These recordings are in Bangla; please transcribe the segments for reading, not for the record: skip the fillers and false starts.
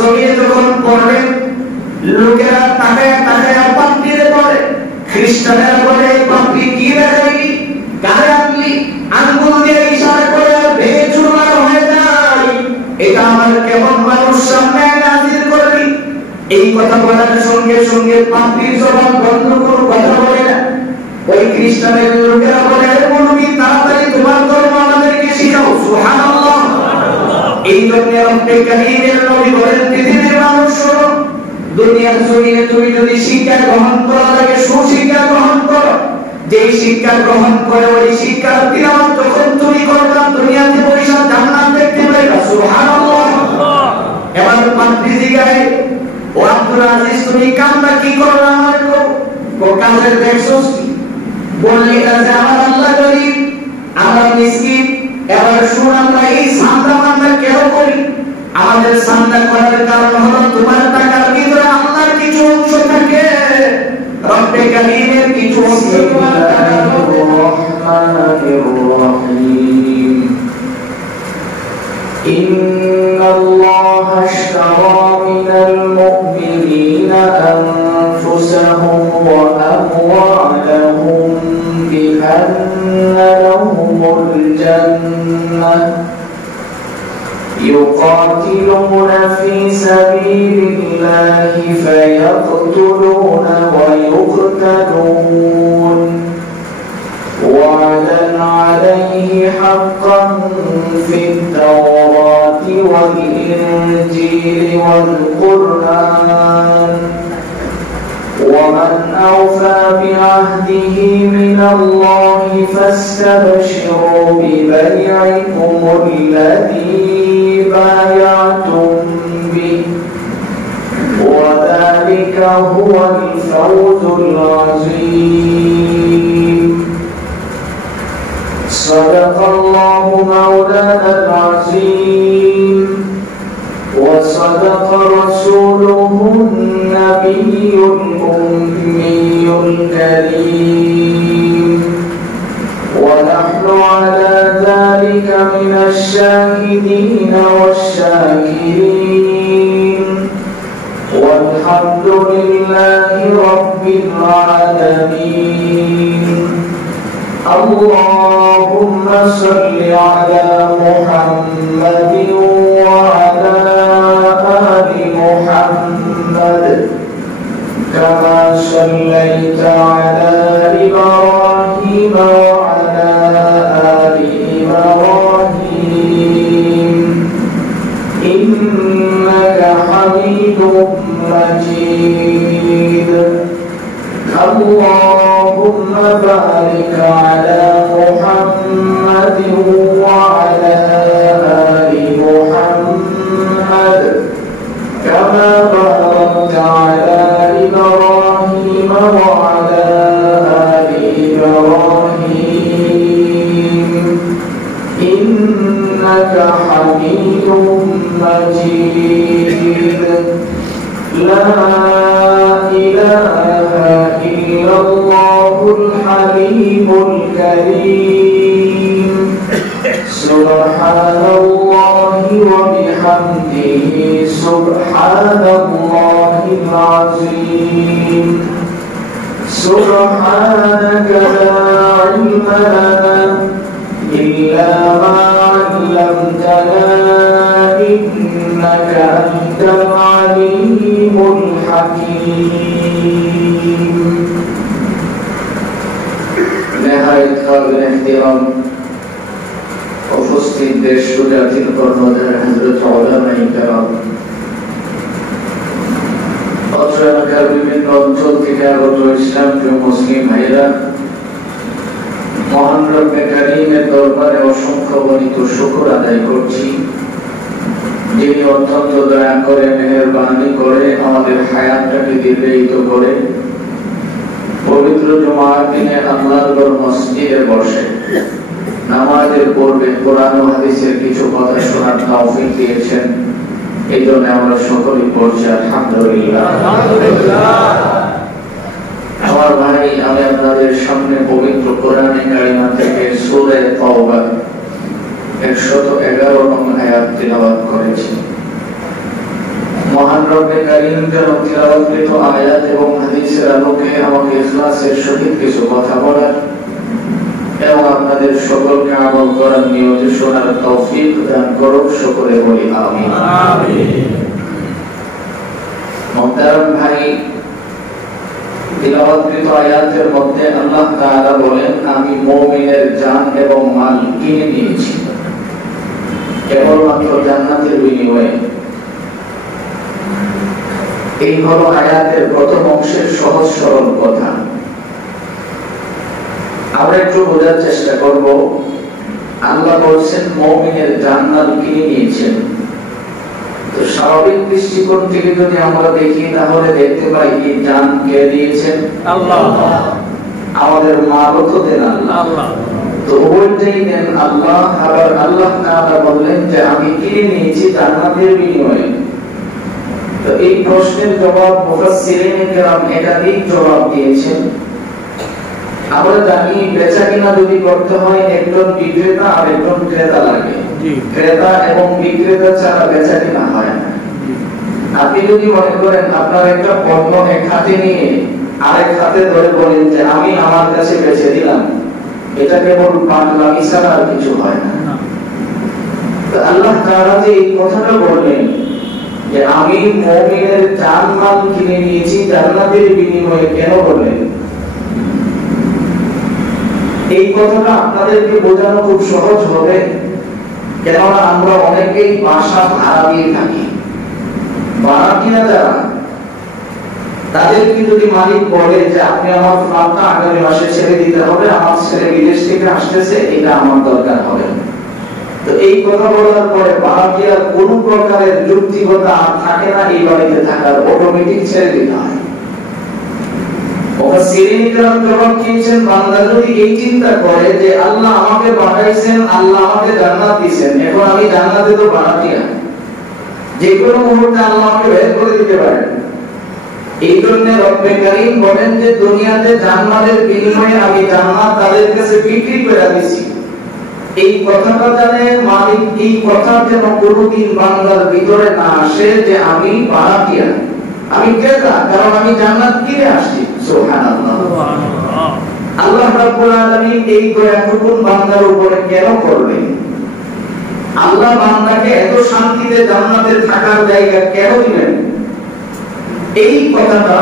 জমিয়ে যখন পড়লেন লোকেরা তাকায় তাকায় পাপড়িতে পড়ে। খ্রিস্টানেরা বলে পাপড়ি কি দেখাবি, কারে আনলি, আঙ্গুল দিয়ে ইশারা করে ভেঙে চুরমার হয়ে যায়। এটা আমার কেমন মানুষ সামনে নাজির করবি? এই কথা বলার সঙ্গে সঙ্গে পাপড়ির জবাব বন্ধ করে কথা বলে না। ওই খ্রিস্টানের লোকেরা বলে নবী তাড়াতাড়ি তোমার ধর্ম আমাদেরকে শিখাও। সুবহানাল্লাহ। এই জন্য রব্বে কারীমের নবী বলেন পৃথিবীর মানুষ শোনো, দুনিয়ার জমিনে তুমি যদি শিক্ষা গ্রহণ করা লাগে সুশিক্ষা গ্রহণ করো। যেই শিক্ষা গ্রহণ করে ওই শিক্ষার তিলাওয়াত যখন তুমি করবা দুনিয়াতে বসে জান্নাত দেখতে পাইবা। সুবহানাল্লাহ। এবার পাত্রী জিগায় ও আব্দুল আজিজ তুমি কামটা কি করো আমার কো কাজের দেখছস কি? বললি না যে আমার আল্লাহ গরীব, আমরা মিসকিন। এবার শুন আমরা এই সামদা আমরা কেন করি? আমাদের সামদা করার কারণ হলো তোমার টাকার ভিতরে আল্লাহর কিছু অংশ থাকে, রব্বে কারীমের কিছু অংশ তোমার টাকার মধ্যে। ইন্নাল্লাহা আশতারা মিনাল মুমিনিনা আনফুসাহুম ওয়া আমওয়ালাহুম বিআন্না লাহুমুল জান্নাহ يقاتلون في سبيل الله فيقتلون ويقتلون وعدا عليه حقا في التوراة والإنجيل والقرآن ومن أوفى بعهده من الله فاستبشروا ببيعكم الذي بايعتم به وذلك هو الفوز العظيم. صدق الله مولانا العظيم وصدق رسوله النبي الأمي الكريم ونحن على ذلك من الشاهدين والشاكرين والحمد لله رب العالمين. اللهم صل على محمد وعلى آل محمد كما صليت على إبراهيم وعلى آل إبراهيم إنك حميد مجيد. اللهم بارك على محمد وعلى آل محمد كما باركت على إبراهيم وعلى آل إبراهيم إنك حميد مجيد. لا إله إلا الله الحليم الكريم. سبحان الله وبحمده سبحان الله العظيم. سبحانك لا علم لنا إلا ما علمتنا إنك أنت العليم الحكيم. نهاية قابل احترام উপস্থিত দেশ সুজাতির কর্ণধার হযরত উলামায়ে কেরাম, অত্র এলাকার বিভিন্ন অঞ্চল থেকে আগত ইসলাম প্রিয় মুসলিম ভাইরা, মহান রব্বে কারীমের দরবারে অসংখ্য গণিত শুকর আদায় করছি, যিনি অত্যন্ত দয়া করে মেহেরবানি করে আমাদের হায়াতটাকে দীর্ঘায়িত করে পবিত্র জুমার দিনে আল্লাহর ঘর মসজিদে বসে নামাজের পূর্বে কোরআন ও হাদিসের কিছু কথা শোনার তৌফিক দিয়েছেন। এই জন্য আমরা সকলেই পড়ছি আলহামদুলিল্লাহ। আমার ভাই, আমি আপনাদের সামনে পবিত্র কোরআনে কারিমা থেকে সূরা তাওবা 111 নং আয়াত তিলাওয়াত করেছি। রব্বে কারীম যেন তিলাওয়াতকৃত আয়াত এবং হাদিসের আলোকে আমাকে ইখলাসের সহিত কিছু কথা বলার এবং আপনাদের সকলকে আমল করার নিয়তে শোনার তৌফিক দান করুন। সকলে বলি আমিন। মোহতারাম ভাই, তিলাওয়াতকৃত আয়াতের মধ্যে আল্লাহ তাআলা বলেন, আমি মুমিনের জান এবং মাল কিনে নিয়েছি কেবলমাত্র জান্নাতের বিনিময়ে। এই হলো আয়াতের প্রথম অংশের সহজ সরল কথা। আমরা একটু বোঝার চেষ্টা করব। আল্লাহ বলছেন মুমিনের জান মাল কিনে নিয়েছেন। তো স্বাভাবিক দৃষ্টিকোণ থেকে যদি আমরা দেখি তাহলে দেখতে পাই এই জান কে দিয়েছেন? আল্লাহ। আমাদের মালও তো দেন আল্লাহ। তো ওইটাই দেন আল্লাহ। আবার আল্লাহ তাআলা বললেন যে আমি কিনে নিয়েছি জান্নাতের বিনিময়ে। তো এই প্রশ্নের জবাব মুফাসসিরিনে কেরাম একাধিক জবাব দিয়েছেন। আমরা জানি বেচা কিনা যদি করতে হয় একজন বিক্রেতা আর একজন ক্রেতা লাগে। ক্রেতা এবং বিক্রেতা ছাড়া বেচা কিনা হয় না। আপনি যদি মনে করেন আপনার একটা পণ্য এক হাতে নিয়ে আরেক হাতে ধরে বলেন যে আমি আমার কাছে বেচে দিলাম, এটা কেবল পাগলামি ছাড়া আর কিছু হয় না। তো আল্লাহ তাআলা যে এই কথাটা বললেন যে আমি মুমিনের জান মাল কিনে নিয়েছি জান্নাতের বিনিময়ে, কেন বললেন? এই কথাটা আপনাদেরকে বোঝানো খুব সহজ হবে, কেননা আমরা অনেকেই বাসা ভাড়া দিয়ে থাকি। ভাড়াটিয়া যারা, তাদেরকে যদি মালিক বলে যে আপনি আমার ফ্ল্যাটটা আগামী মাসে ছেড়ে দিতে হবে, আমার ছেলে বিদেশ থেকে আসতেছে, এটা আমার দরকার হবে। তো এই কথা বলার পরে ভাড়াটিয়ার কোন প্রকারের যুক্তিগতা থাকে না, এই বাড়িতে থাকার, অটোমেটিক ছেড়ে দিতে হয়। বান্দা যদি এই চিন্তা করে যে আল্লাহ আমাকে পাঠাইছেন, আল্লাহ আমাকে জান্নাত দিয়েছেন, এখন আমি জান্নাতে তো ভাড়াটিয়া, যে কোনো মুহূর্তে আল্লাহ আমাকে বের করে দিতে পারেন। এই জন্য রব্বে কারীম বলেন যে দুনিয়াতে জান্নাতের বিনিময়ে আমি জান্নাত তাদের কাছে বিক্রি করে দিয়েছি। এই কথাটা জানে মালিক, এই কথা যেন কোনোদিন বান্দার ভিতরে না আসে যে আমি ভাড়াটিয়া, আমি ক্রেতা, কারণ আমি জান্নাত কিনে আসছি। সুবহানাল্লাহ। আল্লাহ রাব্বুল আলামিন এই দয়াটুকু বান্দার উপরে কেন করলেন? আল্লাহ বান্দাকে এত শান্তিতে জান্নাতে থাকার জায়গা কেন দিলেন? এই কথাটা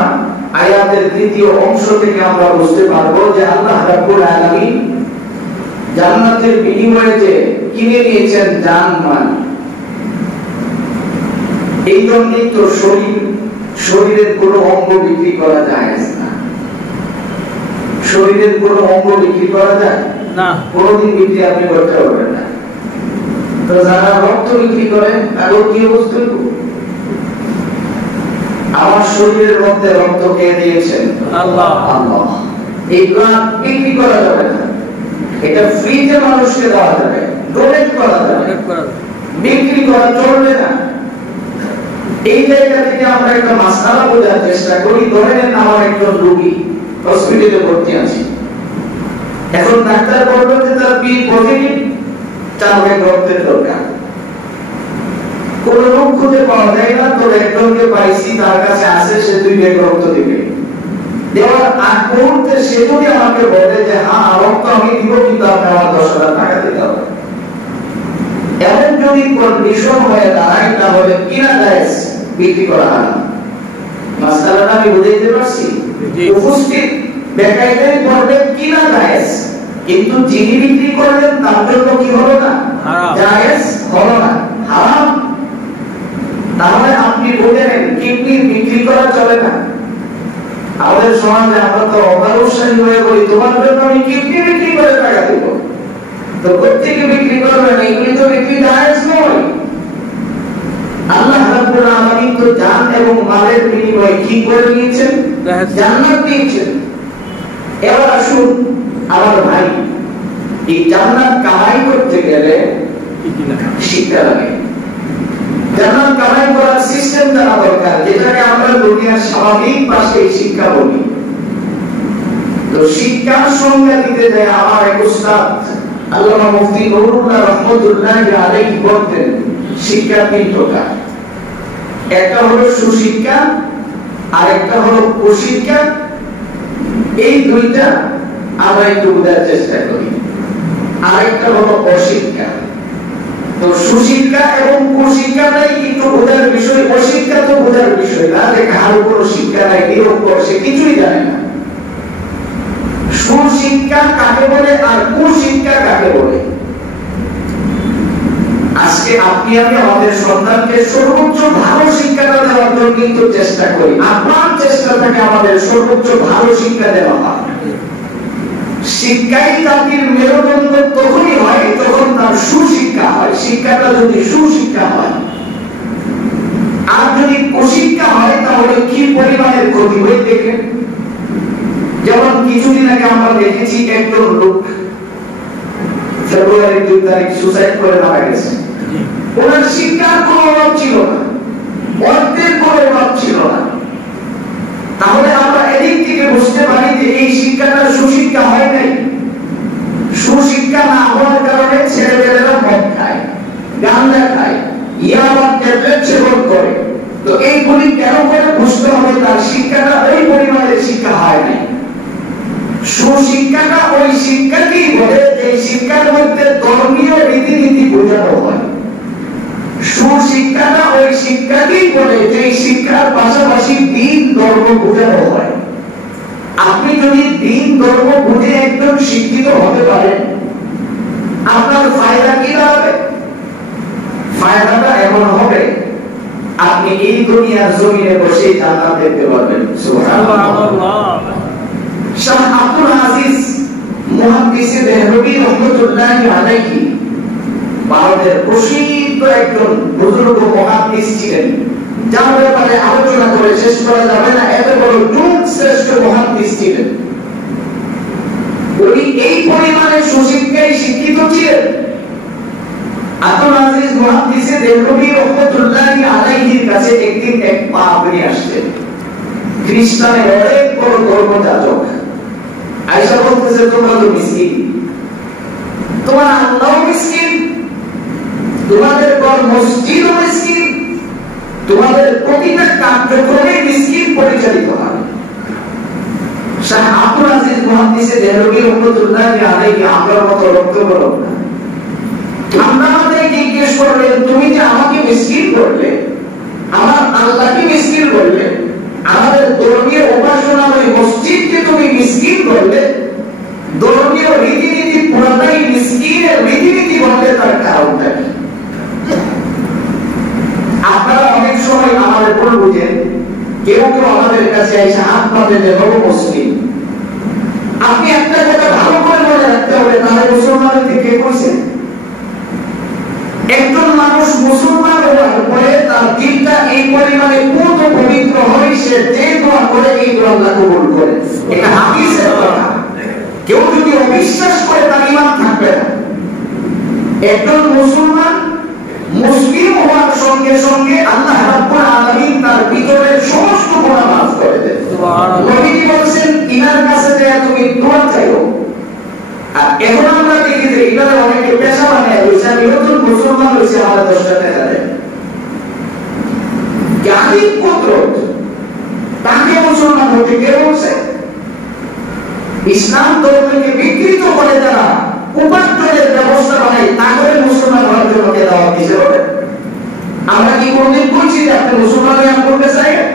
আয়াতের দ্বিতীয় অংশ থেকে আমরা বুঝতে পারবো যে আল্লাহ রাব্বুল আলামিন জান্নাতের বিনিময়ে যে কিনে নিয়েছেন জান মাল। এই জন্যই তো শরীরের কোনো অঙ্গ বিক্রি করা যায় না। শরীরের কোনো অঙ্গ বিক্রি করা যায় না, কোনোদিন বিক্রি আপনি করতে পারবেন না। তো যারা রক্ত বিক্রি করেন তাদের কি অবস্থা? আমার শরীরের মধ্যে রক্ত কে দিয়েছেন? আল্লাহ। আল্লাহ। এইগুলা বিক্রি করা যাবে না, এটা ফ্রিতে মানুষকে দেওয়া যাবে, ডোনেট করা যাবে, বিক্রি করা চলবে না। এই জায়গা থেকে আমরা একটা মাসআলা বোঝার চেষ্টা করি। ধরেন আমার একজন রোগী হসপিটালে ভর্তি আছে, এখন ডাক্তার বলল যে তার বি পজিটিভ, 4 ব্যাগ রক্তের দরকার। কোন রোগ খুঁজে পাওয়া যায় না, তো একজনকে পাইছি তার কাছে আছে, সে 2 ব্যাগ রক্ত দিবে। দেওয়ার আগ মুহূর্তে সে যদি আমাকে বলে যে হ্যাঁ রক্ত আমি দিব, কিন্তু আপনি আমার 10,000 টাকা দিতে হবে, এমন যদি কন্ডিশন হয়ে দাঁড়ায় তাহলে কিনা জায়েজ, বিক্রি করা হারাম। মাসআলাটা আমি বুঝাইতে পারছি? উপস্থিত বেকায়দায় করলে কিনা জায়েজ, কিন্তু যিনি বিক্রি করলেন তার জন্য কি হলো না? জায়েজ হলো না, হারাম। তাহলে আপনি বলে নেন কিডনি বিক্রি করা চলে না। আমাদের সমাজে আমরা তো অবারুসাই হয়ে বলি তোমার জন্য আমি কিডনি বিক্রি করে টাকা দেব। তো কোথেকে বিক্রি করবেন? এগুলি তো বিক্রি জায়েজ নয়। আল্লাহ রাব্বুল আলামিন তো জান এবং মালের বিনিময়ে কি করে নিয়েছেন? জান্নাত দিয়েছেন। এবার আসুন আমার ভাই, এই জান্নাত কামাই করতে গেলে শিক্ষা লাগে। জান্নাত কামাই করার সিস্টেম জানা দরকার, যেটাকে আমরা দুনিয়ার স্বাভাবিক ভাষায় শিক্ষা বলি। তো শিক্ষার সংজ্ঞা দিতে যায় আমার এক উস্তাদ আল্লামা মুফতি নুরুল্লাহ রাহমাতুল্লাহি আলাইহি বলতেন, শিক্ষা 3 প্রকার। একটা হলো সুশিক্ষা আর একটা হলো কুশিক্ষা। এই দুইটা আমরা একটু বোঝার চেষ্টা করি। আরেকটা হলো অশিক্ষা। তো সুশিক্ষা এবং কুশিক্ষাটাই কিন্তু বোঝার বিষয়, অশিক্ষা তো বোঝার বিষয় না, যে কারো কোনো শিক্ষা নাই, নিরক্ষর, সে কিছুই জানে না। সুশিক্ষা কাকে বলে আর কুশিক্ষা কাকে বলে? আজকে আপনি আমি আমাদের সন্তানকে সর্বোচ্চ ভালো শিক্ষাটা দেওয়ার জন্য কিন্তু চেষ্টা করি। আপনার চেষ্টা থাকে আমাদের সর্বোচ্চ ভালো শিক্ষা দেওয়া হয়। শিক্ষাই জাতির মেরুদণ্ড তখনই হয় যখন তার সুশিক্ষা হয়। শিক্ষাটা যদি সুশিক্ষা হয়, আর যদি কুশিক্ষা হয় তাহলে কি পরিমাণের ক্ষতি হয় দেখেন। যেমন কিছুদিন আগে আমরা দেখেছি একজন লোক ফেব্রুয়ারি 2 তারিখ সুসাইড করে মারা গেছে। ওনার শিক্ষার কোনো অভাব ছিল না, অর্থের কোনো অভাব ছিল না। তাহলে আমরা এদিক থেকে বুঝতে পারি যে এই শিক্ষাটা সুশিক্ষা হয় নাই। সুশিক্ষা না হওয়ার কারণে ছেলেমেয়েরা মদ খায়, গাঁজা খায়, ইয়াবা ট্যাবলেট সেবন করে। তো এইগুলি কেন করে বুঝতে হবে তার শিক্ষাটা ওই পরিমাণের শিক্ষা হয় নাই। সুশিক্ষাটা ওই শিক্ষাকেই বলে যে শিক্ষার মধ্যে ধর্মীয় রীতিনীতি বোঝানো হয়। সুশিক্ষাটা ওই শিক্ষাকেই বলে যে শিক্ষার পাশাপাশি দিন ধর্ম বোঝানো হয়। আপনি যদি দিন ধর্ম বুঝে একদম শিক্ষিত হতে পারেন, আপনার ফায়দা কি হবে? ফায়দাটা এমন হবে, আপনি এই দুনিয়ার জমিনে বসে জান্নাত দেখতে পারবেন। সুবহানাল্লাহ। শাহ আব্দুল আজিজ মুহাদ্দিসে দেহলভী রাহমাতুল্লাহি আলাইহি ভারতের প্রসিদ্ধ একজন বুজুর্গ মুহাদ্দিস ছিলেন, যার ব্যাপারে আলোচনা করে শেষ করা যাবে না, এত বড় যুগ শ্রেষ্ঠ মুহাদ্দিস ছিলেন। উনি এই পরিমাণে সুশিক্ষায় শিক্ষিত ছিলেন। আব্দুল আজিজ মুহাদ্দিসে দেহলভী রাহমাতুল্লাহি আলাইহির কাছে একদিন এক পাদ্রী আসলেন, খ্রিস্টানের অনেক বড় ধর্মযাজক। আয়েশা বলতেছে, তোমরা তো মিসকিন, তোমার আল্লাহ মিসকিন, তোমাদের ঘর মসজিদও মিসকিন, তোমাদের প্রতিটা কার্যক্রমে মিসকিন পরিচালিত হয়। শাহ আব্দুল আজিজ মুহাদ্দিসে দেহলভী রাহমাতুল্লাহি আলাইহি আপনার মতো বক্তব্য না। ঠান্ডা মাথায় জিজ্ঞেস করলেন, তুমি যে আমাকে মিসকিন করলে, আমার আল্লাহকে মিসকিন করলে, আমাদের ধর্মীয় উপাসনালয় মসজিদকে তুমি মিসকিন করলে, ধর্মীয় রীতিনীতি পুরাটাই মিসকিনের রীতিনীতি বললে, তার কারণটা কি? আপনারা অনেক সময় আমাদের ভুল বুঝেন। কেউ কেউ আমাদের কাছে এসে হাত পাতে যে হবো মুসলিম। আপনি একটা কথা ভালো করে মনে রাখতে হবে, তাহলে মুসলমানের দিকে বলছে একজন মানুষ মুসলমান হওয়ার পরে তার দিলটা এই পরিমাণে পূর্ণ পবিত্র হয়, সে যে দোয়া করে এই দোয়া আল্লাহ কবুল করে। এটা হাদিসের কথা। কেউ যদি অবিশ্বাস করে তার ঈমান থাকবে না। একজন মুসলমান মুসলিম হওয়ার সঙ্গে সঙ্গে আল্লাহ রাব্বুল আলামিন তার ভিতরের সমস্ত গুনাহ মাফ করে দেন। সুবহানাল্লাহ। নবীজি বলেন, ইনার কাছে যায় তুমি দোয়া চাইও। আর এখন আমরা দেখি যে এটা অনেকে পেশা বানায় রয়েছে, আমি নতুন মুসলমান হয়েছে, আমার 10 টাকা দেয়। জ্ঞানী পুত্র তাকে মুসলমান হতে কে বলছে? ইসলাম ধর্মকে বিকৃত করে যারা উপার্জনের ব্যবস্থা বানায়, তাদের মুসলমান হওয়ার জন্য কে দাওয়াত দিতে হবে? আমরা কি কোনদিন বলছি যে আপনি মুসলমান হয়ে করতে চাইবেন?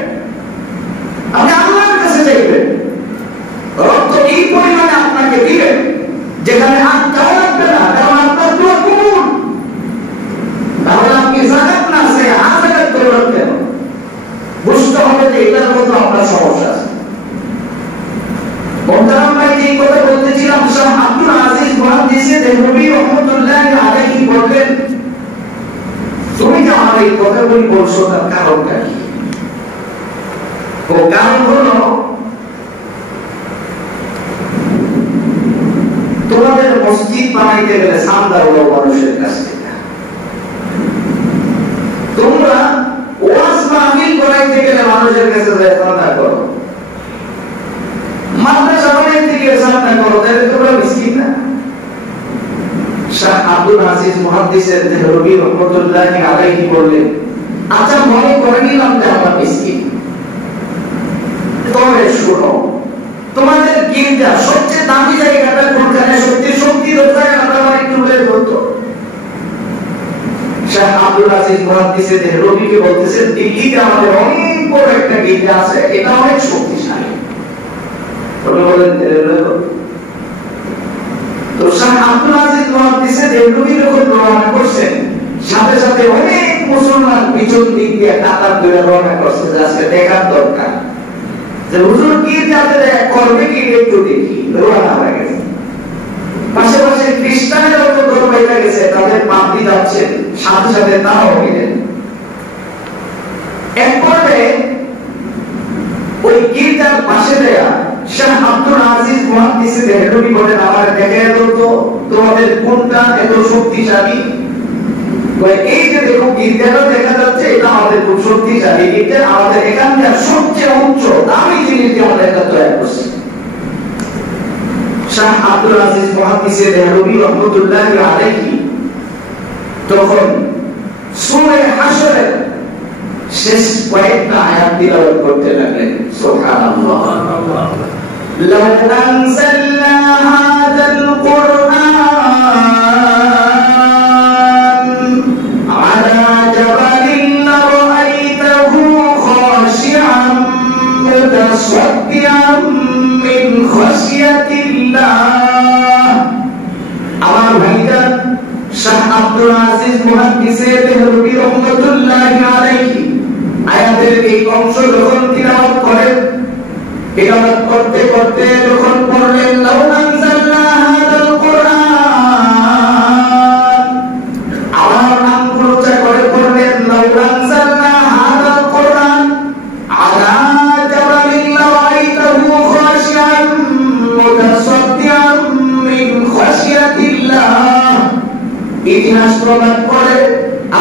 আপনি আল্লাহর কাছে চাইবেন, রক্ত এই পরিমাণে আপনাকে দিবেন যেখানে হাত দেওয়া লাগবে না, কারণ আপনার দোয়া কবুল। তাহলে আপনি যাকাত না চাই আযাকাত করবেন কেন? বুঝতে হবে যে এটার মধ্যে আপনার সমস্যা আছে। বন্ধুরা, এই কথা বলতেছিলাম, শাহ আব্দুল আজিজ মুহাদ্দিসে দেহলভী রাহমাতুল্লাহি আলাইহি বলেন, তুমি যে আমার এই কথাগুলি বলছো তার কারণটা কি? ও কারণ হলো তোমাদের মসজিদ বানাইতে গেলে চাঁদা হলো মানুষের কাছ থেকে, তোমরা ওয়াজ মাহফিল করাইতে গেলে মানুষের কাছে চাঁদা করো, মাদ্রাসা বানাইতে গেলে চাঁদা করো, তাহলে তোমরা মিসকিন না? শাহ আব্দুল আজিজ মুহাদ্দিসে দেহলভী রাহমাতুল্লাহি আলাইহি বললেন, আচ্ছা মনে করে নিলাম করে শোনো, তোমাদের গির্জা সবচেয়ে দামি জায়গাটা কোনখানে, সবচেয়ে শক্তি দরকার, আমরা একটু বের করতো। শাহ আব্দুল আজিজ মুহাদ্দিসে দেহলভীকে বলতেছেন, দিল্লিতে আমাদের অনেক বড় একটা গির্জা আছে, এটা অনেক শক্তিশালী। তো শাহ আব্দুল আজিজ মুহাদ্দিসে দেহলভী যখন রওনা করছেন, সাথে সাথে অনেক মুসলমান পিছন দিক দিয়ে কাতার ধরে রওনা করছে, যে আজকে দেখার দরকার যে হুজুর গির্জাতে করবে কি একটু দেখি। রওনা হয়ে গেছে। পাশাপাশি খ্রিস্টানেরও তো দল বেঁধে গেছে, তাদের পাপড়ি যাচ্ছে, সাথে সাথে তারাও গেলেন। এরপরে ওই গির্জার পাশে দেয়া শাহ আব্দুল আজিজ মুহাদ্দিসে দেহলভী বলেন, আমার দেখে তো তোমাদের কোনটা এত শক্তিশালী। এই যে দেখো গির্জাটা দেখা যাচ্ছে, এটা আমাদের খুব শক্তিশালী গির্জা, আমাদের এখানকার সবচেয়ে উচ্চ দামি জিনিস আমরা এটা তৈরি করছি। শাহ আব্দুল আজিজ মুহাদ্দিসে দেহলভী রাহমাতুল্লাহি আলাইহি তখন সূরা হাশরের শেষ কয়েকটা আয়াত তিলাওয়াত করতে লাগলেন। সুবহানাল্লাহ। লাউ আনজালনা হাযাল কুরআন আলা জাবালিন লারাআইতাহু খাশিআন মুতাসাদ্দিআন মিন খাশিয়াতিল্লাহ। আমার ভাইজান শাহ আব্দুল আজিজ মুহাদ্দিসে দেহলভী রাহমাতুল্লাহি আলাইহি আয়াতের এই অংশ যখন তিলাওয়াত করেন, তিলাওয়াত করতে করতে যখন পড়লেন, লাউ আনজালনা হাযাল কুরআন, আমার আঙ্গুল উঁচা করে পড়লেন, লাউ আনজালনা হাযাল কুরআন আলা জাবালিন লারাআইতাহু খাশিআন মুতাসাদ্দিআন মিন খাশিয়াতিল্লাহ। ইতিহাস প্রমাণ করে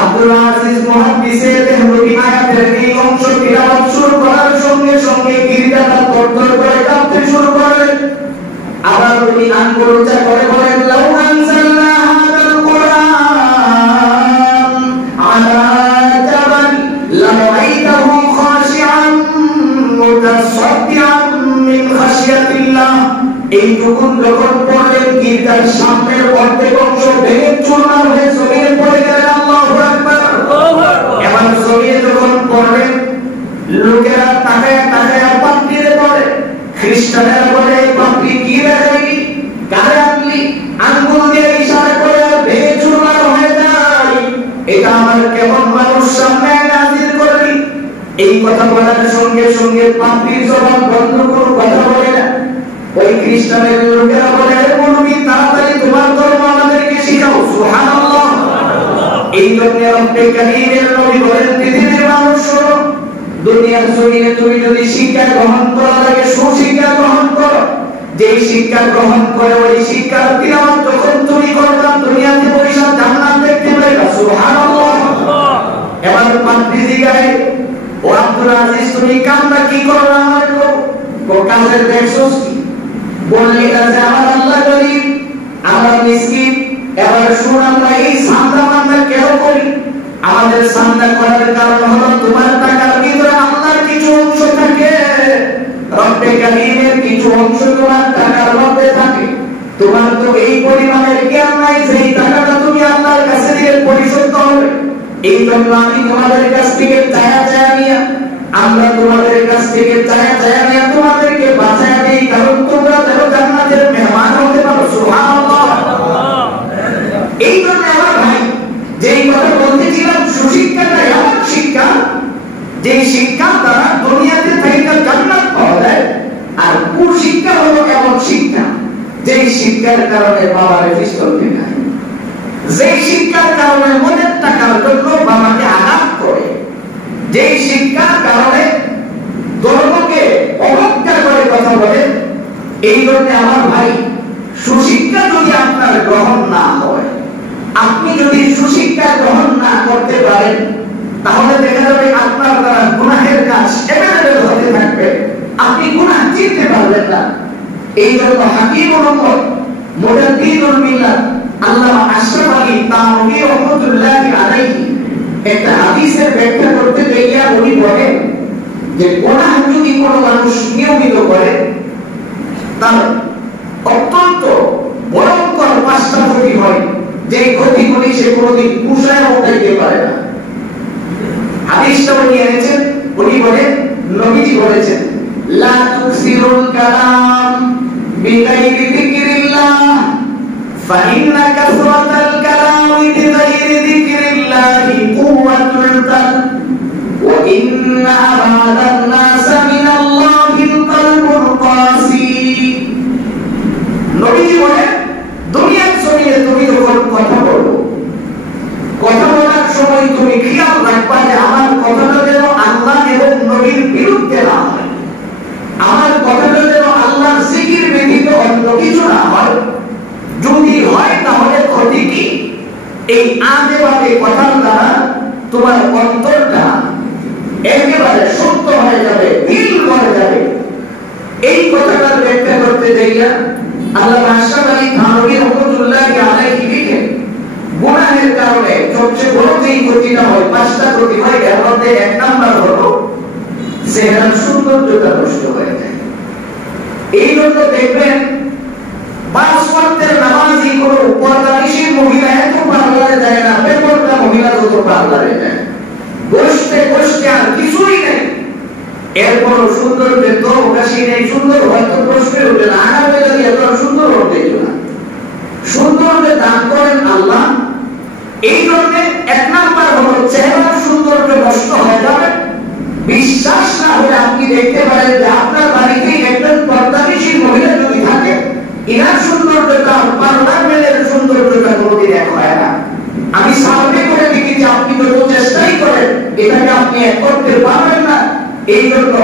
আব্দুল আজিজ মুহাদ্দিসে দেহলভী আয়াতের এই অংশ তিলাওয়াত শুরু করার সঙ্গে সঙ্গে গির্জাটা তরতর করে কাঁপতে শুরু করলেন। আবার উনি আঙ্গুল উঁচা করে বলেন, লাউ আনজালনা হাযাল কুরআন আলা জাবাল লারাআইতাহু খাশিআন মুতাসাদ্দিআন মিন খাশিয়াতিল্লাহ। এইটুকুন যখন পড়লেন, গির্জার সামনের অর্ধেক অংশ ভেঙে চুরমার হয়ে জমিনে পড়ে গেলেন। আল্লাহু আকবার। এবার জমিনে যখন পড়লেন, লোকেরা তাকায় তাকায় পাপড়িতে পড়ে। খ্রিস্টানেরা বলে, এই পাপড়ি কি দেখাইলি, কারে আনলি, আঙ্গুল দিয়ে ইশারা করে ভেঙে চুরমার হয়ে যায়, এটা আমার কেমন মানুষ সামনে নাজির করলি। এই কথা বলার সঙ্গে সঙ্গে পাপড়ির জবাব বন্ধ করে কথা বলে না। ওই খ্রিস্টানের লোকেরা বলে, নবী তাড়াতাড়ি তোমার ধর্ম আমাদেরকে শিখাও। সুবহানাল্লাহ। এই জন্য রব্বে কারীমের নবী বলেন, পৃথিবীর মানুষ শোনো, দুনিয়ার জমিনে তুমি যদি শিক্ষা গ্রহণ করা লাগে, সুশিক্ষা গ্রহণ করো। যেই শিক্ষা গ্রহণ করে ওই শিক্ষার তিলাওয়াত যখন তুমি করবা, দুনিয়াতে বৈশা জান্নাত দেখতে পাইবা। সুবহানাল্লাহ। এবার পাদ্রী জিগায়, ও আব্দুল আজিজ, তুমি কামটা কি করো আমার কো? ও কাজের দেখছস কি? বললে, এটা যে আমার আল্লাহ গরীব, আমরা মিসকিন। এবার শুন, আমরা এই সান্দা মান্দা কেন করি? আমাদের সান্দা করার কারণ হলো তোমার টাকার ভিতরে আল্লাহর কিছু অংশ থাকে, রব্বে কারীমের কিছু অংশ তোমার টাকার মধ্যে থাকে। তোমার তো এই পরিমাণের জ্ঞান নাই যে এই টাকাটা তুমি আল্লাহর কাছে দিয়ে পরিশোধ করবে। এই জন্য আমি তোমাদের কাছ থেকে চায়া চায়া নিয়া, আমরা তোমাদের কাছ থেকে চায়া চায়া নিয়া তোমাদেরকে বাঁচায়া দিই, কারণ তোমরা যেন জান্নাতের মেহমান হতে পারো। সুবহানাল্লাহ। এই জন্য আমার ভাই, যেই কথা বলতেছিলাম, সুশিক্ষাটা এমন শিক্ষা, যে শিক্ষা দ্বারা দুনিয়াতে থেকে জান্নাত পাওয়া যায়। আর কুশিক্ষা হলো এমন শিক্ষা, যেই শিক্ষার কারণে বাবারে পিস্তল দেখায়, যেই শিক্ষার কারণে মনের টাকার জন্য বাবাকে আঘাত করে, যেই শিক্ষার কারণে ধর্মকে অবজ্ঞা করে কথা বলে। এই জন্য আমার ভাই, সুশিক্ষা যদি আপনার গ্রহণ না হয়, আপনি যদি সুশিক্ষা গ্রহণ না করতে পারেন, তাহলে দেখা যাবে আপনার দ্বারা গুনাহের কাজ এমএলএ হতে থাকবে, আপনি গুনাহ চিনতে পারবেন না। এই জন্য হাকিমুল উম্মত মুজাদ্দিদুল মিল্লাত আল্লামা আশরাফ আলী তানভী রাহমাতুল্লাহি আলাইহি একটা হাদিসের ব্যাখ্যা করতে গিয়ে উনি বলেন যে গুনাহ যদি কোনো মানুষ নিয়মিত করে তার অত্যন্ত ভয়ঙ্কর 5টা ক্ষতি হয়, যে ক্ষতিগুলি সে কোনোদিন পুষায় উঠাইতে পারে না। হাদিসটা উনি এনেছেন, উনি বলেন, নবীজি বলেছেন, লা তুকসিরুল কালাম বিগাইরি যিকরিল্লাহ ফাইন্না কাসরাতাল কালামি বিগাইরি যিকরিল্লাহি কুওয়াতুল কাল ওয়া ইন্না আবাদান নাস মিনাল্লাহিল কলবুল কাসি। নবীজি বলেন, দুনিয়ার জমিনে তুমি যখন কথা বলো, কথা বলার সময় তুমি খেয়াল রাখবা যে আমার কথাটা যেন আল্লাহ এবং নবীর বিরুদ্ধে না হয়, আমার কথাটা যেন আল্লাহর জিকির ব্যতীত অন্য কিছু না হয়। যদি হয় তাহলে ক্ষতি কি? এই আজে বাজে কথার দ্বারা তোমার অন্তরটা একেবারে সত্য হয়ে যাবে, দিল ভরে যাবে। এই কথাটার ব্যাখ্যা করতে যাইয়া আল্লাহ আশরাফ আলী থানভী রাহমাতুল্লাহি আলাইহি লিখেন, গুনাহের কারণে সবচেয়ে বড় যেই ক্ষতিটা হয়, 5টা ক্ষতি হয়, এর মধ্যে 1 নাম্বার হলো চেহারার সৌন্দর্যটা নষ্ট হয়ে যায়। এই জন্য দেখবেন 5 ওয়াক্তের নামাজি কোনো পর্দানিশী মহিলা এত পার্লারে যায় না, বেপরদা মহিলা যত পার্লারে যায়, বসতে বসতে আর কিছুই নেই, এরপর সৌন্দর্যের তো অবকাশই নেই। সুন্দর হয়তো প্রশ্নের উঠে না, আগামীকাল এত সুন্দর হতে না, সৌন্দর্য দান করেন আল্লাহ। এই জন্য 1 নাম্বার হলো চেহারার সৌন্দর্য নষ্ট হয়ে যাবে। বিশ্বাস না হলে আপনি দেখতে পারেন যে আপনার বাড়িতে একজন পর্দানিশী মহিলা যদি থাকে, ইনার সৌন্দর্যটা পার্লামেন্টের সৌন্দর্যটা কোনোদিন এক হয় না। আমি সার্ভে করে দেখি যে আপনি যত চেষ্টাই করেন এটাকে আপনি এক করতে পারবেন না। এই জন্য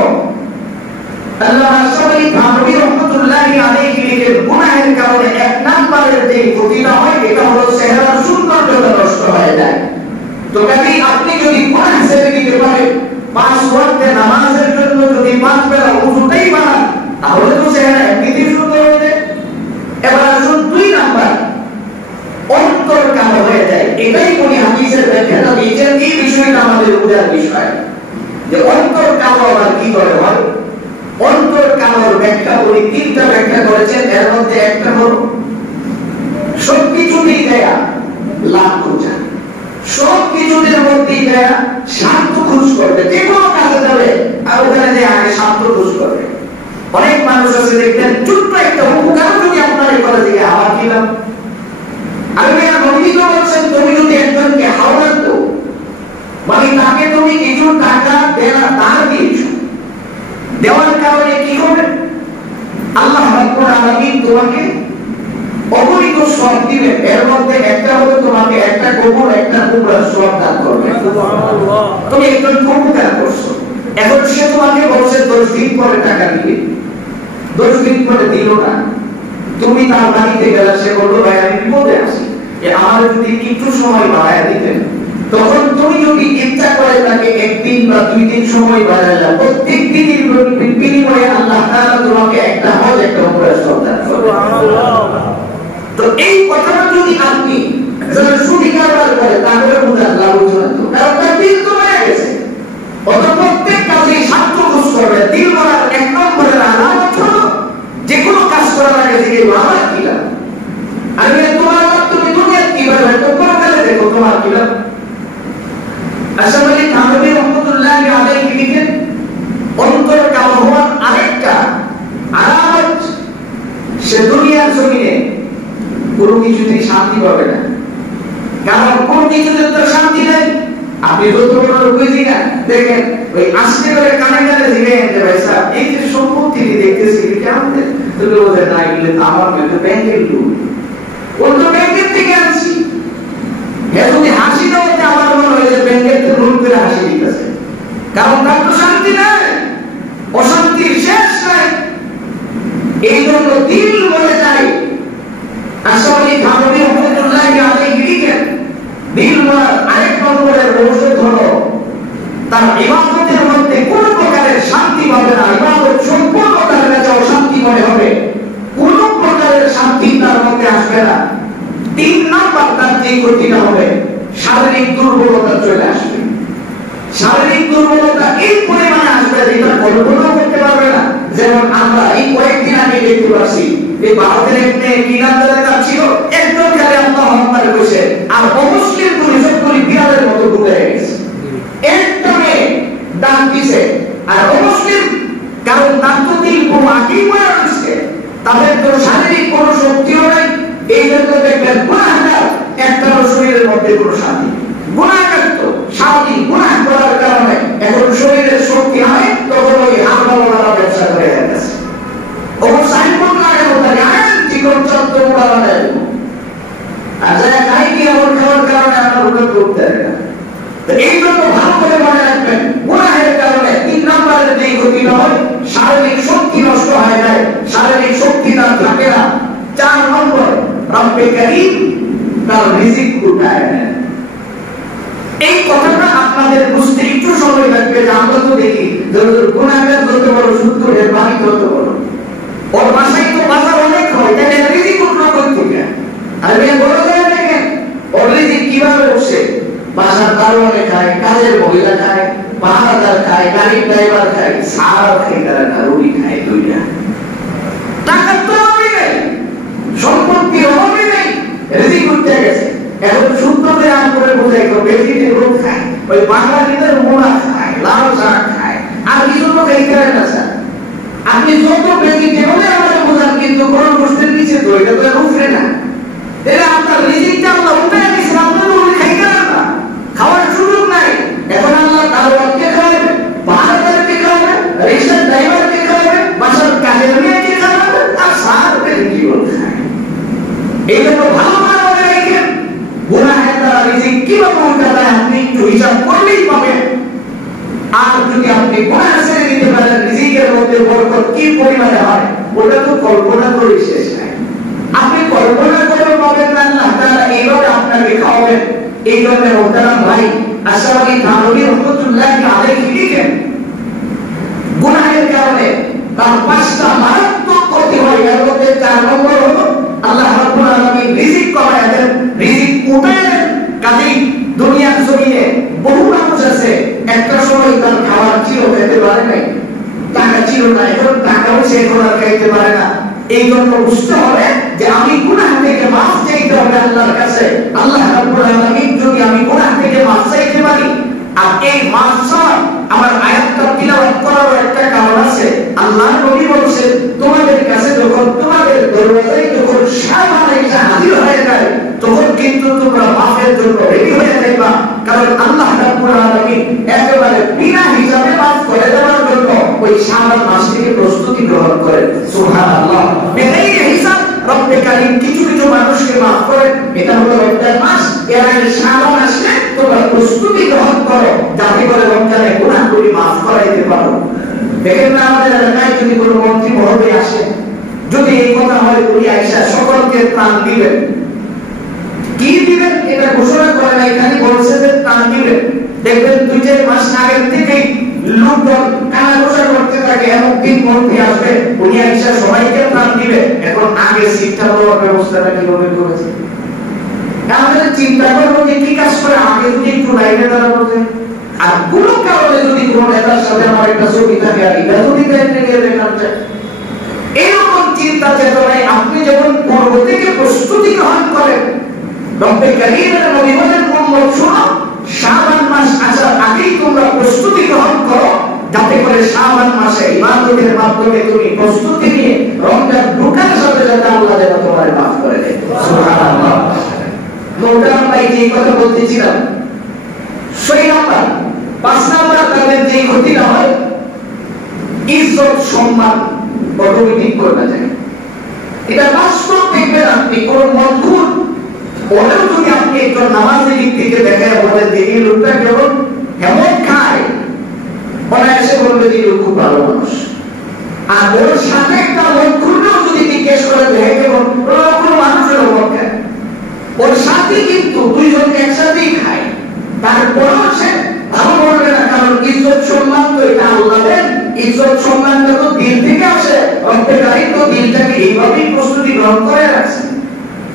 আল্লাহ আশরাফ আলী থানভী রাহমাতুল্লাহি আলাইহি লিখেন, গুনাহের কারণে 1 নাম্বারের যে ক্ষতিটা হয় এটা হলো চেহারার সৌন্দর্যটা নষ্ট হয়ে যায়। তো কাজেই আপনি যদি গুনাহ ছেড়ে দিতে পারেন, 5 ওয়াক্তের নামাজের জন্য যদি 5 বেলা ওযুটাই বানান, তাহলে তো চেহারা এমনিতেই সুন্দর হয়ে যায়। এবার আসুন 2 নাম্বার, অন্তর কালো হয়ে যায়। এটাই উনি হাদিসের ব্যাখ্যাটা দিয়েছেন, এই বিষয়টা আমাদের বোঝার বিষয় যে অন্তর কালো আবার কি করে হয়। অন্তর কালোর ব্যাখ্যা উনি 3টা ব্যাখ্যা করেছেন, এর মধ্যে একটা হলো সবকিছুতেই দেয়া লাভ খোঁজা, সবকিছুদের মধ্যেই দেয়া স্বার্থ খোঁজ করবে, যে কোনো কাজে যাবে আর ওখানে যে আগে স্বার্থ খোঁজ করবে। অনেক মানুষ আছে দেখবেন, ছোট্ট একটা উপকার যদি আপনার করে দিকে আবার দিলাম, আমি নবী তো বলছেন, তুমি যদি একজনকে হাওলাত দাও, মানে তাকে তুমি কিছু টাকা দান দিয়েছো, দেওয়ার কারণে কি হবে? আল্লাহ রাব্বুল আলামিন তোমাকে অগণিত সওয়াব দিবেন। এর মধ্যে একটা হলো তোমাকে একটা কবর, একটা কুমড়ার সওয়াব দান করবে। সুবহানাল্লাহ। তুমি একজনকে উপকার করছো, এখন সে তোমাকে বলছে 10 দিন পরে টাকা দিবে, 10 দিন পরে দিল না, তুমি তার বাড়িতে গেলে, সে বললো ভাই আমি বিপদে আছি, আমার যদি একটু সময় বাড়ায় দিতেন, তখন তুমি যদি ইচ্ছা করে তাকে 1 দিন বা 2 দিন সময় বাড়ায় দাও, প্রত্যেক দিনের বিনিময়ে আল্লাহ তাআলা তোমাকে একটা হজ, একটা উমরার সওয়াব দান করবেন। সুবহানাল্লাহ। তো এই কথাটা যদি আপনি যারা সুদি কারবার করে তাহলে বুঝার লাভ হচ্ছে না, কারণ তার দিল তো মারা গেছে। অত প্রত্যেক কাজে স্বার্থ খোঁজ করবে, দিল মারার 1 নম্বরের আলামত হলো যে কোনো কাজ করার আগে থেকে আমার কি লাভ, আমি তোমার লাভ তুমি দুনিয়ার কি পাবে, তোমার কাছে দেখো তোমার কি লাভ। আশরাফ আলী থানভী রাহমাতুল্লাহি আলাইহি লিখেন, অন্তর কালো হওয়ার আরেকটা আলামত, সে দুনিয়ার জমিনে কোনো কিছুতেই শান্তি পাবে না। কারণ কোন কিছুতে তো শান্তি নেই। আপনি যত বড় বুঝি না, দেখেন ওই আসতে করে কানে কানে জিজ্ঞেস করতে ভাই স্যার, এই যে সম্পত্তি দেখতেছি কেমন, তুমি বলতে না এগুলো তো আমার তো ব্যাংকের লোন, ও তো ব্যাংকের থেকে আনছি। হ্যাঁ, যদি হাসি দেওয়াতে আমার মনে হয় যে ব্যাংকের থেকে লোন করে হাসি দিতেছে, কারণ তার তো শান্তি নাই, অশান্তির শেষ নাই। এই জন্য দিল বলে যায়। আশরাফ আলী থানভী রাহমাতুল্লাহি আলাইহি লিখেন, দিল বলার আরেক নম্বরের ঔষধ হলো তার ইবাদতের মধ্যে কোনো প্রকারের শান্তি পাবে না, ইবাদত সম্পূর্ণ তার কাছে অশান্তি মনে হবে, কোনো প্রকারের শান্তি তার মধ্যে আসবে না। 3 নাম্বার তার যে ক্ষতিটা হবে, শারীরিক দুর্বলতা চলে আসবে। শারীরিক দুর্বলতা এই পরিমাণে আসবে যেটা কল্পনা করতে পারবে আমরা এই কয়েকদিন আগে দেখতে পাচ্ছি এই ভারতের এক মেয়ে কি নাম ধরে তার ছিল একদম খালি আল্লাহু আকবার কইছে আর অমুসলিম পুলিশ সবগুলি বিড়ালের মতো ঘুরে গেছে একদমে ডাক দিছে আর অমুসলিম কারণ তার তো দিল কোনো আগেই মনে হচ্ছে তাদের তো শারীরিক কোনো শক্তিও নাই এই জন্য দেখবেন গুনাহগার একটা শরীরের মধ্যে কোনো শান্তি গুনাহগার তো সারাদিন গুনাহ করার কারণে এখন শরীরের শক্তি হয় তখন ওই হামলাওয়ালা ব্যবসা করে যাচ্ছে ওর সাইনবোর্ড লাগানো থাকে জীবন চন্দ্র উড়ানো আর যারা খাই কি এমন খাওয়ার কারণে আমরা উন্নত করতে পারি না এই জন্য ভালো করে মনে রাখবেন গুনাহের কারণে 3 নম্বরের যে ক্ষতি হয় শারীরিক শক্তি নষ্ট হয়ে যায় শারীরিক শক্তি তার থাকে না 4 নম্বর রব্বে কারীম তার রিজিক উঠায় নেন এই কথাটা আপনাদের বুঝতে একটু সময় লাগবে যে আমরা তো দেখি যত গুনাহের যত বড় সূত্রের বাণী তত বড় ওর বাসায় তো বাজার অনেক হয় তাহলে রিজিক উঠলো কোথা থেকে আর মেয়ে বড় হয়ে দেখেন ওর রিজিক কিভাবে উঠছে বাসার দারোয়ানে খায় কাজের মহিলা খায় পাহারাদার খায় গাড়ির ড্রাইভার খায় সারা খায় না রুটি খায় দুইটা টাকার তো অভাবই নেই সম্পত্তির অভাবই নেই রিজিক উঠতে গেছে এখন সূত্রতে আম করে বোঝাই তো ভেজিটেবল খায় ওই বাঙালিদের মোলা খায় লাল শাক খায় আর কিছু তো খাইতে পারে না স্যার আপনি যত ভেজিটেবলে আমাদের বোঝান কিন্তু কোন গোষ্ঠীর নিচে তো এটা তো উঠবে না এটা আপনার রিজিকটা আল্লাহ উঠে গেছে আপনার তো খাইতে পারেন না খাওয়ার সুযোগ নাই এখন আল্লাহ দারোয়ানকে খাওয়াবে পাহারাদারকে খাওয়াবে রিক্সার ড্রাইভারকে খাওয়াবে বাসার কাজের মেয়েকে খাওয়াবে আর সার ভেজিটেবল খায় এই জন্য ভালো করে মনে রাখেন গুনাহের দ্বারা রিজিক কিভাবে উঠে যায় আপনি একটু হিসাব করলেই পাবেন আর যদি আপনি গুনাহ ছেড়ে দিতে পারেন রিজিকের মধ্যে বরকত কি পরিমাণে হয় ওটা তো কল্পনা করে শেষ নাই আপনি কল্পনা করে পাবেন না আল্লাহ তাআলা এইভাবে আপনাকে খাওয়াবেন এই জন্য মোহতারাম ভাই আশরাফ আলী থানভী রাহমাতুল্লাহি আলাইহি লিখেন গুনাহের কারণে তার 5টা মারাত্মক ক্ষতি হয় এর মধ্যে 4 নম্বর হলো আল্লাহ রাব্বুল আলামিন রিজিক কমায় দেন রিজিক উঠায় দেন কাজেই দুনিয়ার জমিনে বহু মানুষ আছে একটা সময় তার খাবার ছিল খেতে পারে নাই টাকা ছিল না এখন টাকাও সে এখন আর খাইতে পারে না এই জন্য বুঝতে হবে যে আমি গুনাহ থেকে মাফ চাইতে হবে আল্লাহর কাছে আল্লাহ রাব্বুল আলামিন যদি আমি গুনাহ থেকে মাফ চাইতে পারি আর এই মাফ চাওয়া আমার আয়াতটা তিলাওয়াত করার একটা কারণ আছে আল্লাহ নবী বলেছেন তোমাদের কাছে যখন তোমাদের দরজায় যখন শাবান এসে হাজির হয়ে যায় তখন কিন্তু তোমরা মাফের জন্য রেডি হয়ে যাইবা কারণ আল্লাহ রাব্বুল আলামিন একেবারে বিনা হিসাবে মাফ করে দেওয়ার জন্য ওই শাবান মাস থেকে প্রস্তুতি গ্রহণ করেন সুবহানাল্লাহ বিনাই হিসাব রব্বে কারীম কিছু কিছু মানুষকে মাফ করেন এটা হলো রমজান মাস এর আগে শাবান আসলে তোমরা প্রস্তুতি গ্রহণ করো যাতে করে রমজানে গুনাহগুলি মাফ করাইতে পারো দেখেন না আমাদের এলাকায় যদি কোনো মন্ত্রী মহোদয় আসে যদি এই কথা হয় উনি আয়েশা সকলকে প্রাণ দিবেন কি দিবেন এটা ঘোষণা করে না এখানে বলছে যে প্রাণ দিবেন দেখবেন 2-4 মাস আগের থেকেই লোকজন কানা ঘোষণা করতে থাকে এমন দিন মন্ত্রী আসবে উনি আয়েশা সবাইকে প্রাণ দিবে এখন আগে শিক্ষা দেওয়ার ব্যবস্থাটা কিভাবে করেছে আমাদের চিন্তা করবো যে কি কাজ করে আগে যদি একটু লাইনে দাঁড়ানো যায় আর কোনো কারণে যদি কোনো নেতার সাথে আমার একটা ছবি থাকে আর এটা যদি নিয়ে দেখান যায় এরকম চিন্তা চেতনায় আপনি যখন পূর্ব থেকে প্রস্তুতি গ্রহণ করেন রব্বে কারীমের নবী বলেন উম্মত শোনো শাবান মাস আসার আগেই তোমরা প্রস্তুতি গ্রহণ করো যাতে করে শাবান মাসে ইবাদতের মাধ্যমে তুমি প্রস্তুতি নিয়ে রমজান ঢোকার সাথে সাথে আল্লাহ যেন তোমার মাফ করে দেয় সুবহানাল্লাহ মোহতারাম ভাই যে কথা বলতেছিলাম 6 নম্বর 5 নম্বর তাদের যে ক্ষতিটা হয় ইজ্জত সম্মান অটোমেটিক করতে যায় এটা বাস্তব দেখবেন আপনি কোন মজবুত ওরেও যদি আপনি একজন নামাজি ব্যক্তিকে দেখে বলেন যে এই লোকটা কেবল এমন খায় ওরা এসে বলবে যে লোক খুব ভালো মানুষ আর ওর সাথে একটা মজবুতও যদি জিজ্ঞেস করে দেখে কেবল ওরা কোনো মানুষের অভাব খায় ওর সাথে কিন্তু দুইজন একসাথেই খায় তারপরেও সে ভালো বলবে না কারণ ইজ্জত সম্মান তো এটা আল্লাহ দেন ইজ্জত সম্মানটা তো দিল থেকে আসে রব্বে কারীম তো দিলটাকে এইভাবেই প্রস্তুতি গ্রহণ করে রাখছে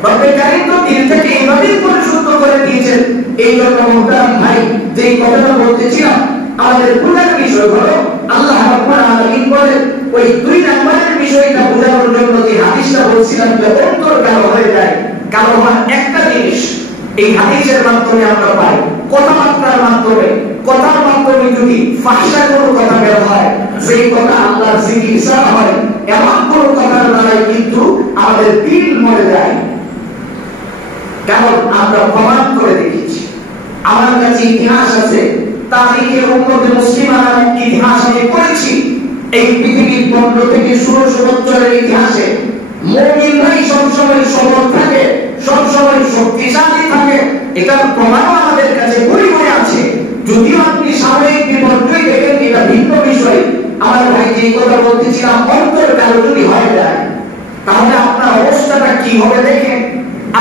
রব্বে কারীম তো দিল থেকে এইভাবেই পরিশুদ্ধ করে দিয়েছেন এই জন্য মোহতারাম ভাই যে কথাটা বলতেছিলাম আমাদের পুরার বিষয় হলো আল্লাহ রাব্বুল আলামিন বলেন ওই 2 নম্বরে বিষয়টা বোঝানোর জন্য যে হাদিসটা বলছিলাম যে অন্তর কালো হয়ে যায়, কালো হওয়ার একটা জিনিস এই হাদিসের মাধ্যমে আমরা পাই, কথাবার্তার মাধ্যমে, কথার মাধ্যমে যদি ফাহশা কোনো কথা বের হয়, সেই কথা আল্লাহর জিকির ছাড়া হয়, এমন কোনো কথার দ্বারাই কিন্তু আমাদের দিল মরে যায়। কারণ আমরা প্রমাণ করে দেখেছি, আমার কাছে ইতিহাস আছে, তারিখে উম্মতে মুসলিমা নামে ইতিহাস আমি পড়েছি। এই পৃথিবীর 15 থেকে 1600 বছরের ইতিহাসে মুমিনরাই সবসময় সবল থাকে, সবসময় শক্তিশালী থাকে, এটার প্রমাণ আমাদের কাছে পরিমাণে আছে। যদিও আপনি সাময়িক বিপর্যয় দেখেন, এটা ভিন্ন বিষয়। আমার ভাই যে কথা বলতেছিলাম, অন্তর কালো যদি হয়ে যায় তাহলে আপনার অবস্থাটা কি হবে দেখেন।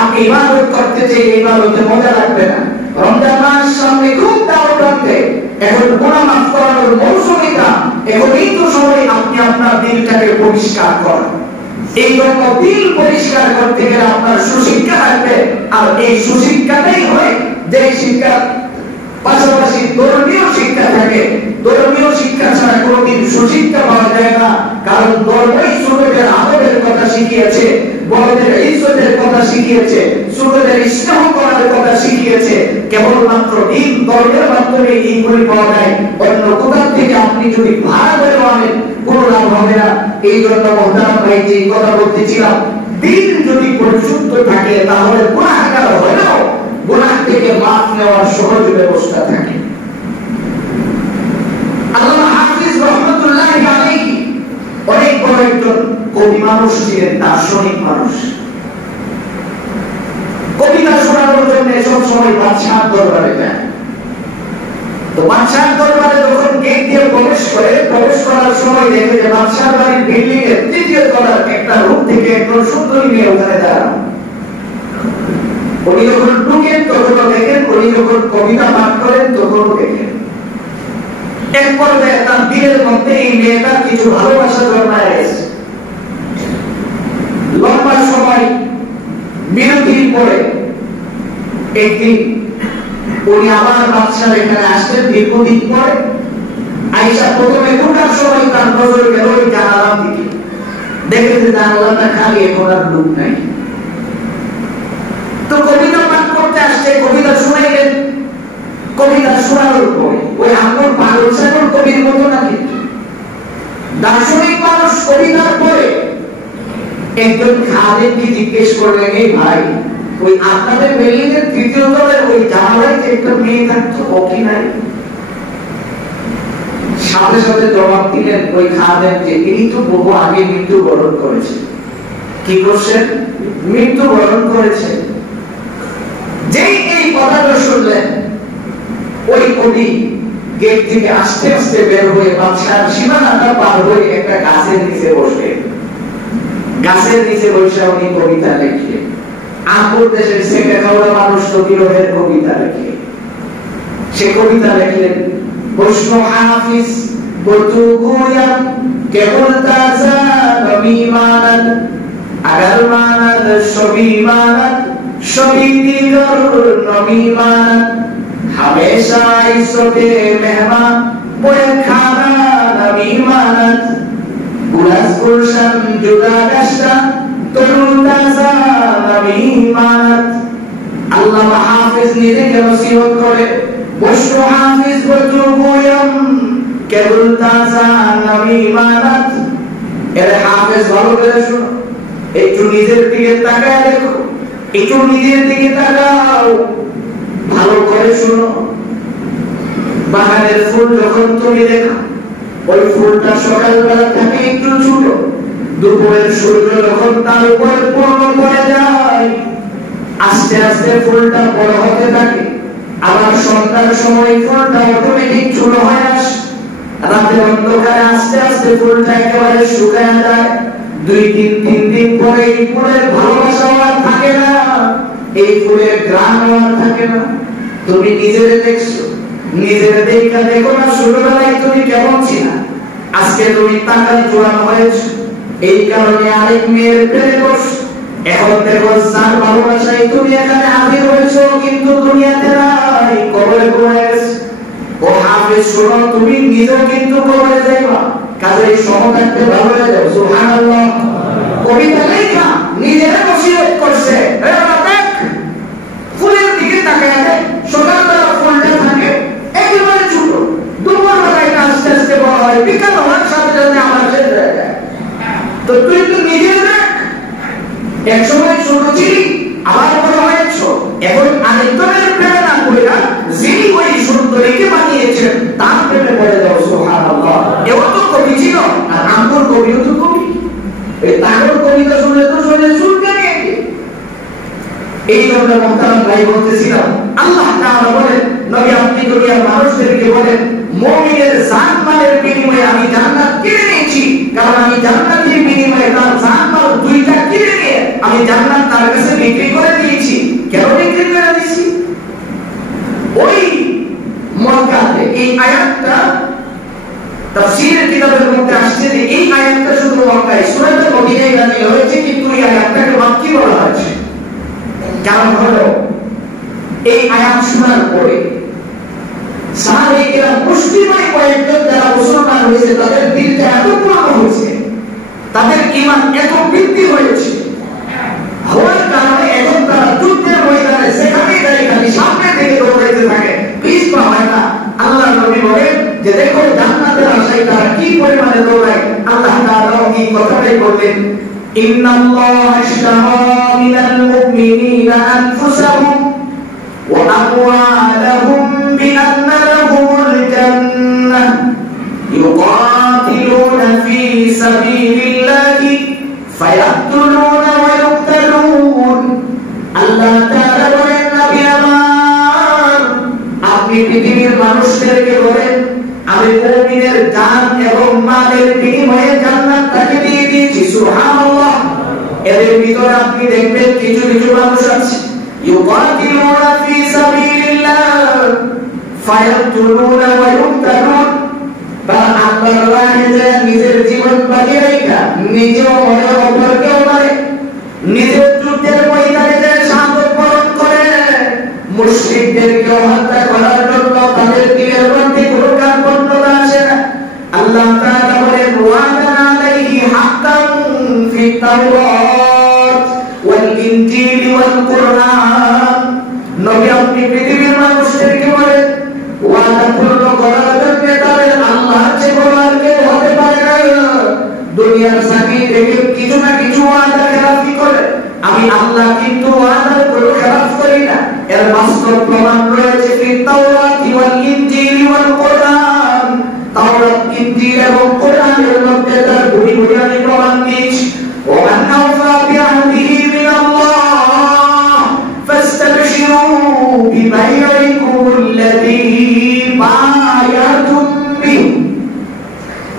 আপনি ইবাদত করতে চাই, ইবাদতে মজা লাগবে না। রমজান মাস সামনে খুব দাওয়াতে, এখন গুনাহ মাফ করানোর মৌসুমিটা, এখন এই তো সময় আপনি আপনার দিলটাকে পরিষ্কার করেন। এই জন্য দিল পরিষ্কার করতে গেলে আপনার সুশিক্ষা থাকবে, আর এই সুশিক্ষাটাই হয় যে শিক্ষা পাশাপাশি ধর্মীয় শিক্ষা থাকে। ধর্মীয় শিক্ষা ছাড়া কোনোদিন সুশিক্ষা পাওয়া যায় না, কারণ ধর্মই ছোটদের আদরের কথা শিখিয়েছে, বড়দের ইজ্জতের কথা শিখিয়েছে, ছোটদের স্নেহ করার কথা শিখিয়েছে। কেবলমাত্র দিন ধর্মের মাধ্যমে এইগুলি পাওয়া যায়, অন্য কোথা থেকে আপনি যদি ভাড়া করে আনেন কোনো লাভ হবে না। এই জন্য মহতারাম ভাই যে কথা বলতেছিলাম, দিন যদি পরিশুদ্ধ থাকে তাহলে গুনাহগার হলেও গুনাহ থেকে মাফ নেওয়ার সহজ ব্যবস্থা থাকে। আল্লামা হাফিজ রহমাতুল্লাহি আলাইহি অনেক বড় একজন কবি মানুষ ছিলেন, দার্শনিক মানুষ। কবিতা শোনানোর জন্য সব সময় বাদশাহর দরবারে যান। তো বাদশাহর দরবারে যখন গেট দিয়ে প্রবেশ করার সময় দেখে যে বাদশাহর বাড়ির বিল্ডিং এর 3য় তলার একটা রুম থেকে একজন সুন্দরী মেয়ে ওখানে দাঁড়ানো। উনি যখন ঢুকেন তখনও দেখেন, উনি যখন কবিতা পাঠ করেন তখনও দেখেন। এক পর্যায়ে তার দিলের মধ্যে এই মেয়েটার কিছু ভালোবাসা জন্মায় গেছে। লম্বা সময় বিরতির পরে একদিন উনি আবার বাদশার এখানে আসলেন দীর্ঘদিন পরে। আয়েশা প্রথমে ঢোকার সময় তার নজর গেল ওই জানালার দিকে, দেখে যে জানালাটা খালি, এখন আর লোক নাই। তো কবিতা পাঠ করতে আসছে, কবিতা শুনাইলেন। কবিতা শোনানোর পরে ওই আমর পাগল ছাগল কবির মতো নাকি দার্শনিক মানুষ কবিতার পরে একজন খাদেমকে জিজ্ঞেস করলেন, এই ভাই, ওই আপনাদের বিল্ডিং এর 3য় তলায় ওই জানালায় যে একটা মেয়ে থাকতো, ও কি নাই? সাথে সাথে জবাব দিলেন ওই খাদেম যে তিনি তো বহু আগে মৃত্যুবরণ করেছে। কি করছেন? মৃত্যুবরণ করেছে। যেই এই কথাটা শুনলেন, ওই কবি গেট থেকে আস্তে আস্তে বের হয়ে বাদশার সীমানাটা পার হয়ে একটা গাছের নিচে বসে, গাছের নিচে বসে উনি কবিতা লেখে। আঙ্গুর দেশের ছেঁকে খাওয়া মানুষ তো বিরহের কবিতা লেখে। সে কবিতা লেখলেন, বৈষ্ণু হাফিজ বতু গুয়াম কেবল তাজা নবী মানাত, আগার মানাত সবই মানাত, সবই দিগর নবী মানাত, हमेशा इज्जते मेहमान बोए खाना नबी मानत, गुलास गुलशन जुदा गश्ता तरुण ताजा नबी मानत। আল্লামা হাফিজ নিজেকে নসিহত করে, বৈষ্ণু হাফিজ বতু গুয়াম কেবল তাজা নবী মানাত। এর হাফিজ ভালো করে শুনো, একটু নিজের দিকে তাকায় দেখো, একটু নিজের দিকে তাকাও, ভালো করে শুনো। বাগানের ফুল যখন তুমি দেখো, ওই ফুলটা সকালবেলা থাকে একটু ছোট, দুপুরের সূর্য যখন তার উপরে পূর্ণ করে যায়, আস্তে আস্তে ফুলটা বড় হতে থাকে। আবার সন্ধ্যার সময় ফুলটা অটোমেটিক ছোট হয়ে আসে। রাতের অন্ধকারে আস্তে আস্তে ফুলটা একেবারে শুকায় যায়। 2-3 দিন পরে এই ফুলের ভালোবাসা আর থাকে না, এই ফুলের গ্রাম আর থাকে না। তুমি নিজেরে দেখছো, নিজেরে দেখা দেখো না ছোটবেলায় তুমি কেমন ছিলা, আজকে তুমি টাকায় জোয়ান হয়েছো, এই কারণে আরেক মেয়ের প্রেমে পড়ছো। এখন দেখো যার ভালোবাসায় তুমি এখানে হাজির হয়েছো, কিন্তু দুনিয়াতে নাই, কবরে পড়ে গেছে। ও হাফেজ শোনো, তুমি নিজেও কিন্তু কবরে যাইবা, কাজেই সময় থাকতে ভালো হয়ে যাও। সুবহানাল্লাহ। বিকাল হওয়ার সাথে সাথে আমার শেষ হয়ে যায়। তো তুই তো নিজে দেখ, এক সময় ছোট ছিলি, আবার বড় হয়েছ, এখন আরেকজনের প্রেমে না পড়ে যিনি ওই সুন্দরীকে বানিয়েছেন তার প্রেমে পড়ে যাও। সুবহানাল্লাহ। এও তো কবি ছিল, আর আমর কবিও তো কবি। এই তার কবিতা শুনে তো শুনে শুনতে নেই। এই জন্য মোহতারাম ভাই বলতেছিলাম, আল্লাহ তাআলা বলেন, নবী আপনি দুনিয়ার মানুষদেরকে বলেন, মুমিনের জান মালের বিনিময়ে আমি জান্নাত কিনে নিয়েছি, কারণ আমি জান্নাতের বিনিময়ে তার জান মাল দুইটা কিনে নিয়ে আমি জান্নাত তার কাছে বিক্রি করে দিয়েছি। কেন বিক্রি করে দিয়েছি? ওই মক্কাতে এই আয়াতটা তাফসীরের কিতাবের মধ্যে আসছে যে এই আয়াতটা শুধু মক্কায় সূরা মদিনায় নাযিল হয়েছে, কিন্তু এই আয়াতটাকে মাক্কি বলা হয়েছে। কারণ হলো এই আয়াত শোনার পরে সাহাবায়ে কেরাম মুসলিমই কয়েকজন যারা মুসলমান হয়েছে তাদের দিলটা এত পুরানো হয়েছে, তাদের ঈমান এত বৃদ্ধি হয়েছে, হওয়ার কারণে এখন তারা যুদ্ধের ময়দানে সেখানেই দাঁড়িয়ে খালি সামনে থেকে দৌড়াইতে থাকে, পিছ পা হয় না। আল্লাহর নবী বলেন যে দেখো জান্নাতের আশায় তারা কি পরিমাণে দৌড়ায়। আল্লাহ তাআলা এই কথাটাই বললেন, ইন্নাল্লাহা আশতারা মিনাল মুমিনিনা আনফুসাহুম ওয়া আমওয়ালাহুম বিআন্না লাহুমুল জান্নাহ ইউকাতিলুনা ফি সাবিলিল্লাহি ফায়াকতুলুনা ওয়া ইউকতালুন। আল্লাহ তাআলা বলেন, নবী আমার আপনি পৃথিবীর মানুষদেরকে বলেন আমি মুমিনের জান এবং মালের বিনিময়ে জান্নাত তাকে দিয়ে দিয়েছি। সুবহানাল্লাহ। এদের ভিতরে আপনি দেখবেন কিছু কিছু মানুষ আছে ইউকাতিলুনা ফি সাবিলিল্লাহ ফায়াকতুলুনা ওয়া ইউকতালুন, বা আল্লাহর রাহে নিজের জীবন বাঁচিয়ে রাখা নিজেও মরে অপরকেও মারে, নিজের যুদ্ধের ময়দানে যে শাহাদাত বরণ করে, মুশরিকদেরকে হত্যা করার জন্য তাদের দিলের মধ্যে কোনো কার্পণ্যতা আসে না। আল্লাহ তাআলা বলেন, ওয়া'দানা আলাইহি হাক্কান ফিত তাওরাত ওয়াল ইনজিল ওয়াল কুরআন। নবী আপনি পৃথিবীর মানুষদেরকে বলেন ওয়াদা পূর্ণ করার জন্য তাদের আল্লাহর চেয়ে বড় আর কেউ হতে পারে না। দুনিয়ার সাকিয়ে দেখে কিছু না কিছু ওয়াদা খেলাফি করে, আমি আল্লাহ কিন্তু ওয়াদার কোনো খেলাফ করি না। এর বাস্তব প্রমাণ রয়েছে ফিত তাওরাত ওয়াল ইনজিল ওয়াল কুরআন। তাওরাত, ইনজিল এবং কুরআনের মধ্যে তার ভুরি ভুরি আমি প্রমাণ দিয়েছি। ওমান আওফা বিআহদিহি মিনাল্লাহ ফাস্তাবশিরু বিবাইইকুমুল্লাযী বায়াতুম বিহি।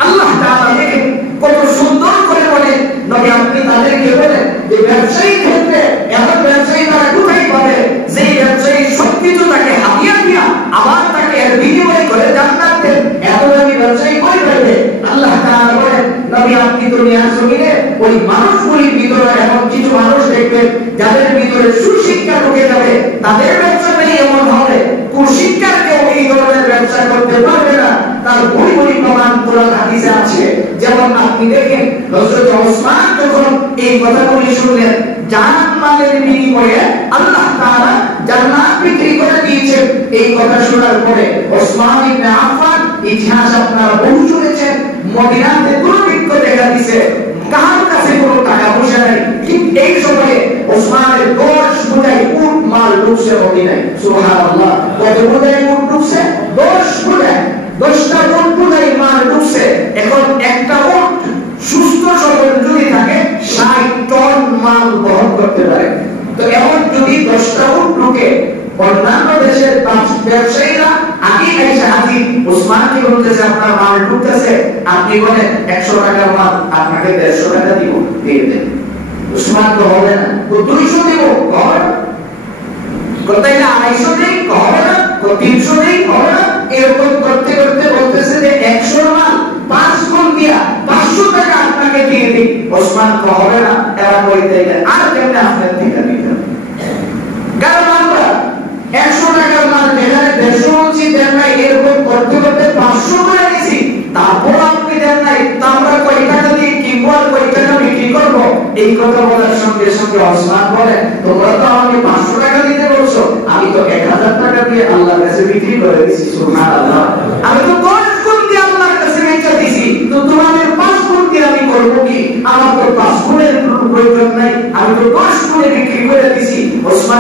আল্লাহ তাআলা দেখেন কত সুন্দর করে বলেন, নবী আপনি তাদেরকে বলেন যে ব্যবসায়ী ক্ষেত্রে এমন ব্যবসায়ী তারা কোথায় পাবে যে ব্যবসায়ী সবকিছু তাকে হাতিয়ে দিয়া আবার তাকে এর বিনিময় করে জান্নাত দেন, এত দামি ব্যবসায়ী কই পাবে? আল্লাহ তাআলা বলেন, নবী আপনি দুনিয়ার জমিনে ওই মানুষগুলির ভিতরে এমন কিছু মানুষ দেখবেন যাদের ভিতরে সুশিক্ষা ঢুকে যাবে, তাদের ব্যবসাটাই এমন হবে, কুশিক্ষার কেউ এই ধরনের ব্যবসা করতে পারবে না। তার বড় বড় প্রমাণ কোরআন হাদিসে আছে। যেমন আপনি দেখেন হযরত ওসমান যখন এই কথাগুলি শুনলেন, জান মালের বিনিময়ে আল্লাহ তাআলা জান্নাত বিক্রি করে দিয়েছেন, এই কথা শোনার পরে ওসমান ইবনে আফফান, ইতিহাস আপনারা বহু শুনেছেন, মদিনাতে দুর্ভিক্ষ দেখা দিয়েছে, কার কাছে কোনো টাকা পয়সা নাই, ঠিক এই সময়ে ওসমানের 10 বোঝাই উট মাল ঢুকছে মদিনায়। সুবহানাল্লাহ। কত বোঝাই উট ঢুকছে? 10 বোঝাই, 10টা উট বোঝাই মাল ঢুকছে। এখন একটা উট সুস্থ সবল যদি থাকে 60 টন মাল বহন করতে পারে। তো এমন যদি 10টা উট ঢুকে, অন্যান্য দেশের ব্যবসায়ীরা আগে এসে হাজির, ওসমানকে বলতেছে আপনার মাল ঢুকতেছে, আপনি বলেন 100 টাকার মাল আপনাকে 150 টাকা দিব, দিয়ে দেন। ওসমান তো হবে না, তো 200 দিব, হবে না, কোথায় না 250 দেই, হবে না, তো 300 দেই, হবে না। এরকম করতে করতে বলতেছে যে 100 মাল 5 গুণ দিয়া 500 টাকা আপনাকে দিয়ে দিই। ওসমান তো হবে না, এরা বলতে গেলে আর কেমনে আপনার থেকে নিতে, কারণ আমরা 100 টাকার মাল যেখানে 150 দেন নাই, এরকম করতে করতে 500 করে নিয়েছি, তারপর আপনি দেন নাই, তা আমরা কয় টাকা দিয়ে কিনবো আর কয় টাকা বিক্রি করবো? এই কথা বলার সঙ্গে সঙ্গে ওসমান বলে, তোমরা তো আমাকে 500 টাকা দিতে বলছো, আমি তো 1000 টাকা দিয়ে আল্লাহর কাছে বিক্রি করে দিয়েছি। সুবহানাল্লাহ। আমি তো 10 গুণ দিয়ে আল্লাহর কাছে বেচে দিয়েছি,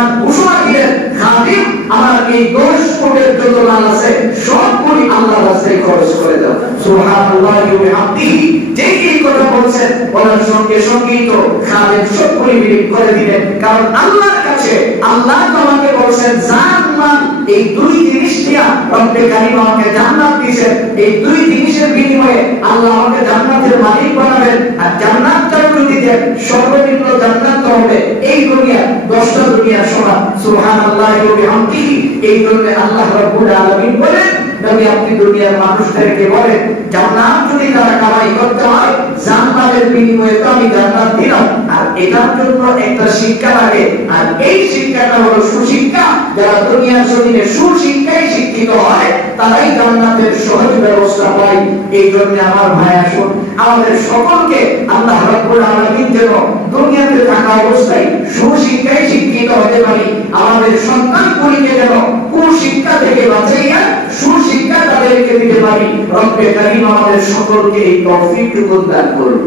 কোরআন ঘোষণা দিলেন খাদিম আমার এই 10 ফুটের যত মাল আছে সবগুলি আল্লাহর রাস্তায় খরচ করে দাও। সুবহানাল্লাহি ওয়া বিহামদিহি। যেই এই কথা বলছেন বলার সঙ্গে সঙ্গেই তো খাদিম সবগুলি বিলীন করে দিলেন, কারণ আল্লাহর কাছে আল্লাহ আমাকে বলছেন জান্নাত, এই দুই জিনিস দিয়া রব্বে কারীম আমাকে জান্নাত দিয়েছেন, এই দুই জিনিসের বিনিময়ে আল্লাহ আমাকে জান্নাতের মালিক বানাবেন। আর জান্নাতটা যদি দেন সর্বনিম্ন জান্নাত হবে এই দুনিয়া 10টা দুনিয়ার সমান। সুবহানাল্লাহি ওয়া বিহামদিহি। এই জন্য আল্লাহ রাব্বুল আলামিন বলেন নবী আপনি দুনিয়ার মানুষদেরকে বলেন জান্নাত যদি তারা কামাই করতে হয় জান্নাতের বিনিময়ে তো আমি জান্নাত দিলাম। আর এটার জন্য একটা শিক্ষা লাগে, আর এই শিক্ষাটা হলো সুশিক্ষা। যারা দুনিয়ার জমিনে সুশিক্ষায় শিক্ষিত হয় তারাই জান্নাতের সহজ ব্যবস্থা পায়। এই জন্য আমার ভাই আসুন আমাদের সকলকে আল্লাহ রাব্বুল আলামিন যেন দুনিয়াতে থাকা অবস্থায় সুশিক্ষায় শিক্ষিত হতে পারি, আমাদের সন্তানগুলিকে যেন কুশিক্ষা থেকে বাঁচাইয়া সুশিক্ষা তাদেরকে দিতে পারি। রব্বে কারীম আমাদের সকলকে এই তৌফিক দান করুন।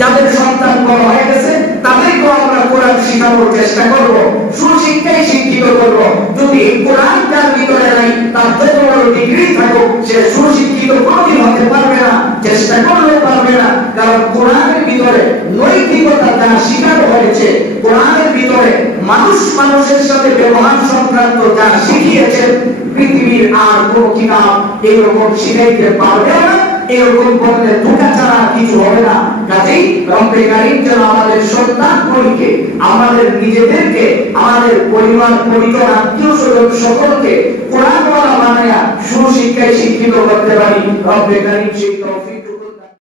যাদের সন্তান বড় হয়ে গেছে তাদেরকে আমরা কোরআন শেখানোর চেষ্টা করব, সুশিক্ষায় শিক্ষিত করব। যদি কোরআন তার ভিতরে নাই তার যত বড় ডিগ্রি থাকুক সে সুশিক্ষিত কোনোদিন হতে পারবে না, চেষ্টা করলেও পারবে না। কারণ কোরআনের ভিতরে নৈতিকতা যা শেখানো হয়েছে, কোরআনের ভিতরে মানুষ মানুষের সাথে ব্যবহার সংক্রান্ত যা শিখিয়েছেন পৃথিবীর আর কোন কিতাব এরকম শিখাইতে পারবে না। এরকম করলে ধোঁকা ছাড়া কিছু হবে না। কাজেই রব্বে কারীম যেন আমাদের সন্তানগুলিকে, আমাদের নিজেদেরকে, আমাদের পরিবার পরিজন আত্মীয় স্বজন সকলকে কোরআন ওয়ালা বানায়া সুশিক্ষায় শিক্ষিত করতে পারি। রব্বে কারীম সেই তৌফিক